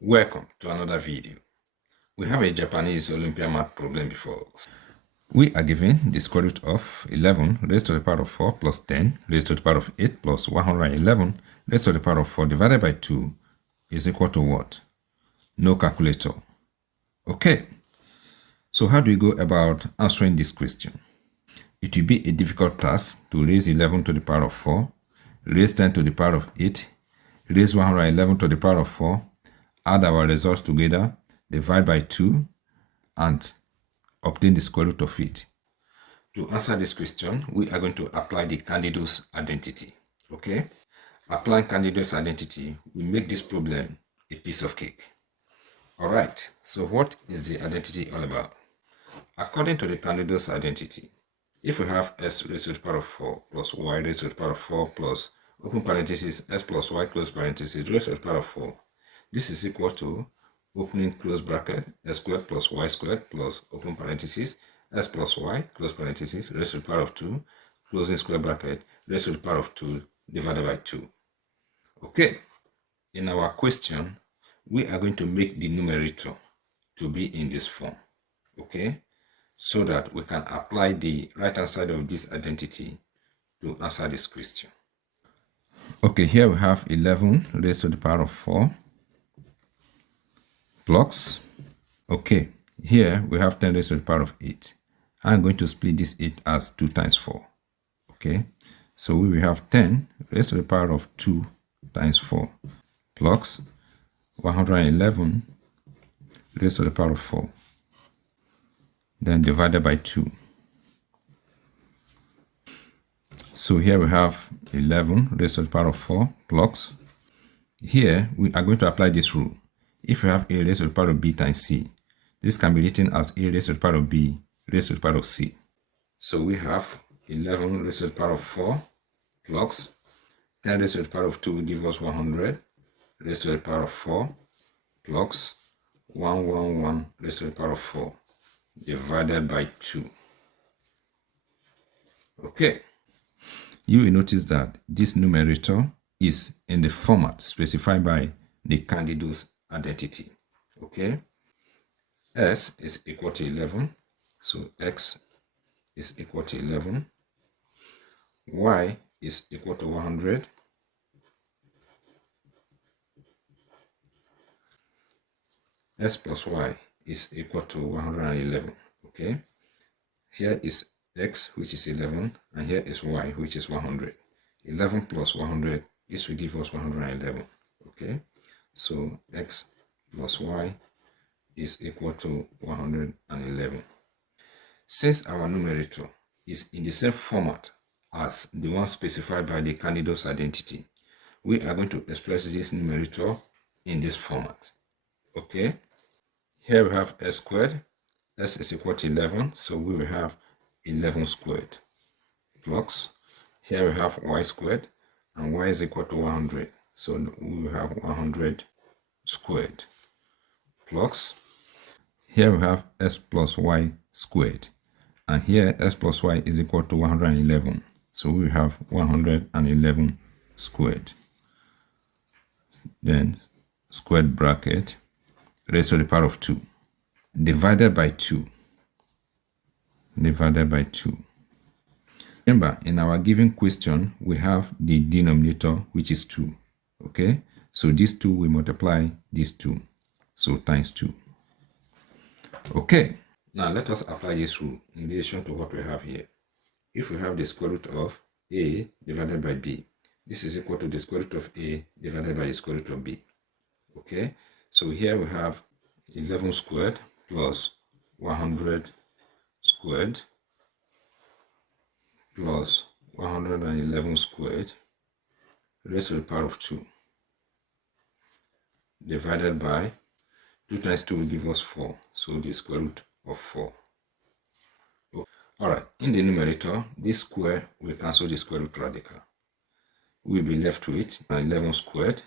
Welcome to another video. We have a Japanese Olympiad math problem before us. We are given the square root of 11 raised to the power of 4 plus 10 raised to the power of 8 plus 111 raised to the power of 4 divided by 2 is equal to what? No calculator. Okay, so how do you go about answering this question? It will be a difficult task to raise 11 to the power of 4, raise 10 to the power of 8, raise 111 to the power of 4, add our results together, divide by 2, and obtain the square root of it. To answer this question, we are going to apply the Candido'S identity. Okay? Applying Candido'S identity will make this problem a piece of cake. Alright, so what is the identity all about? According to the Candido'S identity, if we have s raised to the power of 4 plus y raised to the power of 4 plus open parenthesis s plus y close parenthesis raised to the power of 4, this is equal to opening close bracket s squared plus y squared plus open parenthesis s plus y close parenthesis raised to the power of 2 closing square bracket raised to the power of 2 divided by 2. Okay, in our question, we are going to make the numerator to be in this form. Okay, so that we can apply the right hand side of this identity to answer this question. Okay, here we have 11 raised to the power of 4 plus, okay, here we have 10 raised to the power of 8. I'm going to split this 8 as 2 times 4. Okay, so we will have 10 raised to the power of 2 times 4 plus 111 raised to the power of 4, then divided by 2. So here we have 11 raised to the power of 4 plus, here we are going to apply this rule. If you have a raised to the power of b times c, this can be written as a raised to the power of b raised to the power of c. So we have 11 raised to the power of 4 plus 10 raised to the power of 2 will give us 100 raised to the power of 4 plus 111 raised to the power of 4 divided by 2. Okay, you will notice that this numerator is in the format specified by the Candido'S identity. Okay, s is equal to 11, so x is equal to 11, y is equal to 100, s plus y is equal to 111. Okay, here is x, which is 11, and here is y, which is 100. 11 plus 100, this will give us 111. Okay, so x plus y is equal to 111. Since our numerator is in the same format as the one specified by the Candido'S identity, we are going to express this numerator in this format. Okay, here we have s squared, s is equal to 11, so we will have 11 squared plus, here we have y squared, and y is equal to 100, so we will have 100 squared plus, here we have s plus y squared, and here s plus y is equal to 111, so we have 111 squared, then squared bracket raised to the power of 2 divided by 2. Remember, in our given question, we have the denominator, which is 2. Okay, so these 2 will multiply these 2, so times 2. Okay, now let us apply this rule in relation to what we have here. If we have the square root of a divided by b, this is equal to the square root of a divided by the square root of b. Okay, so here we have 11 squared plus 100 squared plus 111 squared raised to the power of 2 divided by 2 times 2 will give us 4, so the square root of 4. Alright, in the numerator, this square will cancel the square root radical. We'll be left with 11 squared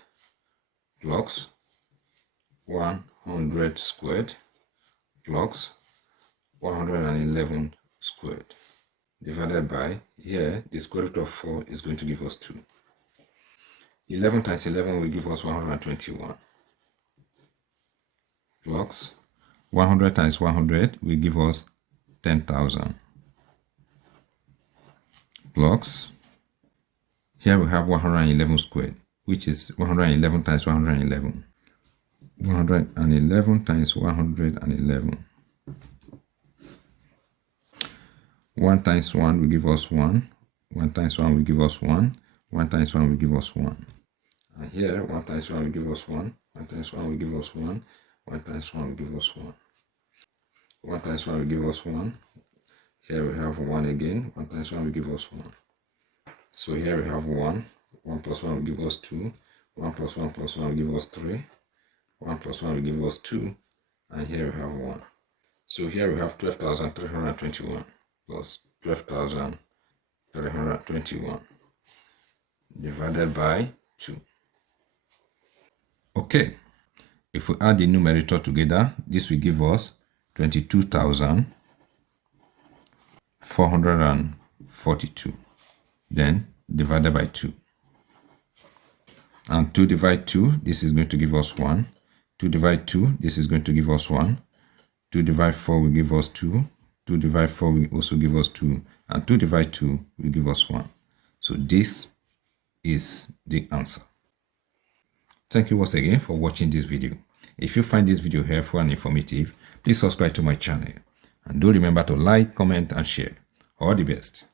plus 100 squared plus 111 squared divided by, here the square root of 4 is going to give us 2. 11 times 11 will give us 121 plus 100 times 100 will give us 10,000 plus, here we have 111 squared, which is 111 times 111. 111 times 111. 1 times 1 will give us 1. 1 times 1 will give us 1. 1 times 1 will give us 1. And here, 1 times 1 will give us 1. 1 times 1 will give us 1. 1 times 1 will give us 1. 1 times 1 will give us 1. Here we have 1 again. 1 times 1 will give us 1. So here we have 1. 1 plus 1 will give us 2. 1 plus 1 plus 1 will give us 3. 1 plus 1 will give us 2. And here we have 1. So here we have 12,321 plus 12,321 divided by 2. Okay, if we add the numerator together, this will give us 22,442. Then divided by 2. And 2 divide 2, this is going to give us 1. 2 divide 2, this is going to give us 1. 2 divide 4 will give us 2. 2 divide 4 will also give us 2. And 2 divide 2 will give us 1. So this is the answer. Thank you once again for watching this video. If you find this video helpful and informative, please subscribe to my channel. And do remember to like, comment, and share. All the best.